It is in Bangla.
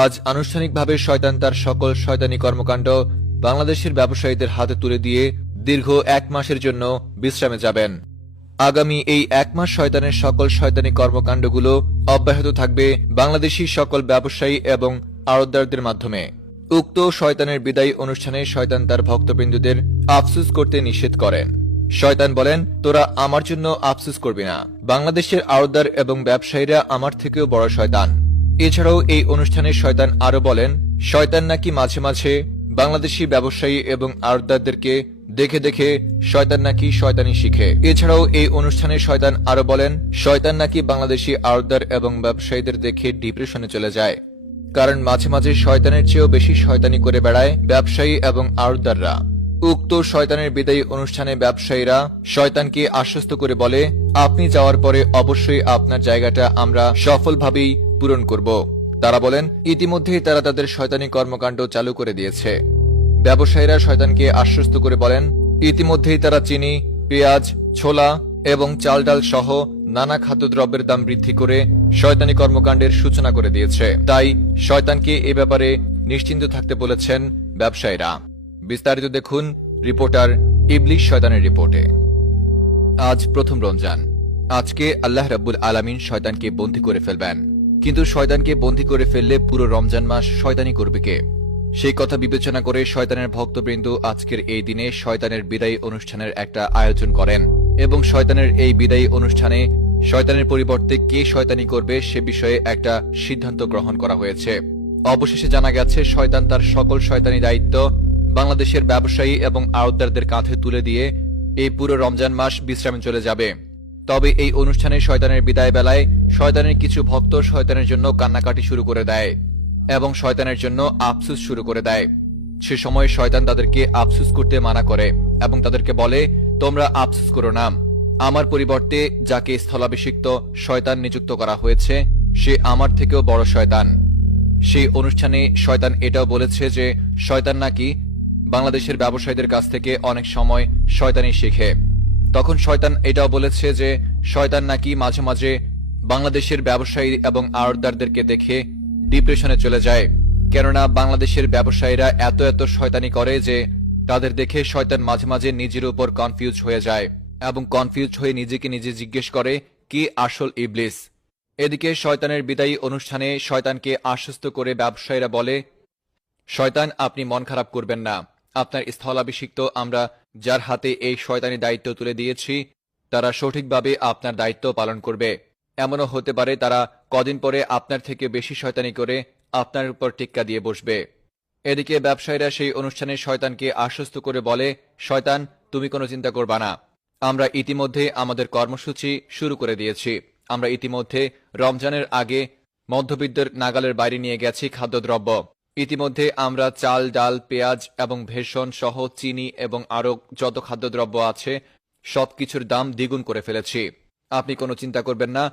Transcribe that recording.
আজ আনুষ্ঠানিকভাবে শয়তান তার সকল শয়তানি কর্মকাণ্ড বাংলাদেশের ব্যবসায়ীদের হাতে তুলে দিয়ে দীর্ঘ 1 মাসের জন্য বিশ্রামে যাবেন। আগামী এই 1 মাস শয়তানের সকল শয়তানি কর্মকাণ্ডগুলো অব্যাহত থাকবে বাংলাদেশী সকল ব্যবসায়ী এবং আড়তদারদের মাধ্যমে। উক্ত শয়তানের বিদায়ী অনুষ্ঠানে শয়তান তার ভক্তবৃন্দদের আফসোস করতে নিষেধ করেন। শয়তান বলেন, তোরা আমার জন্য আফসোস করবি না, বাংলাদেশের আড়তদার এবং ব্যবসায়ীরা আমার থেকেও বড় শয়তান। এছাড়াও এই অনুষ্ঠানে শয়তান আরো বলেন, শয়তান নাকি মাঝে মাঝে বাংলাদেশি ব্যবসায়ী এবং আড়তদারদেরকে দেখে দেখে শয়তান নাকি শয়তানি শিখে। এছাড়াও এই অনুষ্ঠানে শয়তান আরো বলেন, শয়তান নাকি বাংলাদেশি আড়তদার এবং ব্যবসায়ীদের দেখে ডিপ্রেশনে চলে যায়, কারণ মাঝে মাঝে শয়তানের চেয়েও বেশি শয়তানি করে বেড়ায় ব্যবসায়ী এবং আড়তদাররা। উক্ত শয়তানের বিদায়ী অনুষ্ঠানে ব্যবসায়ীরা শয়তানকে আশ্বস্ত করে বলে, আপনি যাওয়ার পরে অবশ্যই আপনার জায়গাটা আমরা সফলভাবেই পূরণ করব। তারা বলেন, ইতিমধ্যেই তারা তাদের শয়তানি কর্মকাণ্ড চালু করে দিয়েছে। ব্যবসায়ীরা শয়তানকে আশ্বস্ত করে বলেন, ইতিমধ্যেই তারা চিনি, পেঁয়াজ, ছোলা এবং চাল ডাল সহ নানা খাদ্যদ্রব্যের দাম বৃদ্ধি করে শয়তানি কর্মকাণ্ডের সূচনা করে দিয়েছে। তাই শয়তানকে এ ব্যাপারে নিশ্চিন্ত থাকতে বলেছেন ব্যবসায়ীরা। বিস্তারিত দেখুন রিপোর্টার ইবলিশ শয়তানের রিপোর্টে। আজ প্রথম রমজান। আজকে আল্লাহ রাব্বুল আলামিন শয়তানকে বন্দী করে ফেলবেন। কিন্তু শয়তানকে বন্দী করে ফেললে পুরো রমজান মাস শয়তানি করবে কে? সেই কথা বিবেচনা করে শয়তানের ভক্তবৃন্দ আজকের এই দিনে শয়তানের বিদায়ী অনুষ্ঠানের একটা আয়োজন করেন এবং শয়তানের এই বিদায়ী অনুষ্ঠানে শয়তানের পরিবর্তে কে শয়তানি করবে সে বিষয়ে একটা সিদ্ধান্ত গ্রহণ করা হয়েছে। অবশেষে জানা গেছে শয়তান তার সকল শয়তানি দায়িত্ব বাংলাদেশের ব্যবসায়ী এবং আড়তদারদের কাঁধে তুলে দিয়ে এই পুরো রমজান মাস বিশ্রামে চলে যাবে। তবে এই অনুষ্ঠানে শয়তানের বিদায় বেলায় শয়তানের কিছু ভক্ত শয়তানের জন্য কান্নাকাটি শুরু করে দেয় এবং শয়তানের জন্য আফসোস শুরু করে দেয়। সে সময় শয়তান তাদেরকে আফসোস করতে মানা করে এবং তাদেরকে বলে, তোমরা আফসোস করো না, আমার পরিবর্তে যাকে স্থলাভিষিক্ত শয়তান নিযুক্ত করা হয়েছে সে আমার থেকেও বড় শয়তান। সেই অনুষ্ঠানে শয়তান এটাও বলেছে যে শয়তান নাকি বাংলাদেশের ব্যবসায়ীদের কাছ থেকে অনেক সময় শয়তানি শিখে। তখন শয়তান এটাও বলেছে যে শয়তান নাকি মাঝে মাঝে বাংলাদেশের ব্যবসায়ী এবং আড়তদারদেরকে দেখে ডিপ্রেশনে চলে যায়, কেননা বাংলাদেশের ব্যবসায়ীরা এত এত শয়তানি করে যে তাদের দেখে শয়তান মাঝে মাঝে নিজের উপর কনফিউজ হয়ে যায় এবং কনফিউজ হয়ে নিজেকে নিজে জিজ্ঞেস করে, কি আসল ইবলিস? এদিকে শয়তানের বিদায়ী অনুষ্ঠানে শয়তানকে আশ্বস্ত করে ব্যবসায়ীরা বলে, শয়তান আপনি মন খারাপ করবেন না, আপনার স্থলাভিষিক্ত আমরা যার হাতে এই শয়তানি দায়িত্ব তুলে দিয়েছি তারা সঠিকভাবে আপনার দায়িত্ব পালন করবে। এমনও হতে পারে তারা কদিন পরে আপনার থেকে বেশি শয়তানি করে আপনার উপর টিক্কা দিয়ে বসবে। এদিকে ব্যবসায়ীরা সেই অনুষ্ঠানে শয়তানকে আশ্বস্ত করে বলে, শয়তান তুমি কোনো চিন্তা করবা না, আমরা ইতিমধ্যে আমাদের কর্মসূচি শুরু করে দিয়েছি। আমরা ইতিমধ্যে রমজানের আগে মধ্যবিত্তের নাগালের বাইরে নিয়ে গেছি খাদ্যদ্রব্য। ইতিমধ্যে আমরা চাল ডাল পেঁয়াজ এবং ভেষণ সহ চিনি এবং আরও যত খাদ্যদ্রব্য আছে সবকিছুর দাম দ্বিগুণ করে ফেলেছি। আপনি কোনো চিন্তা করবেন না,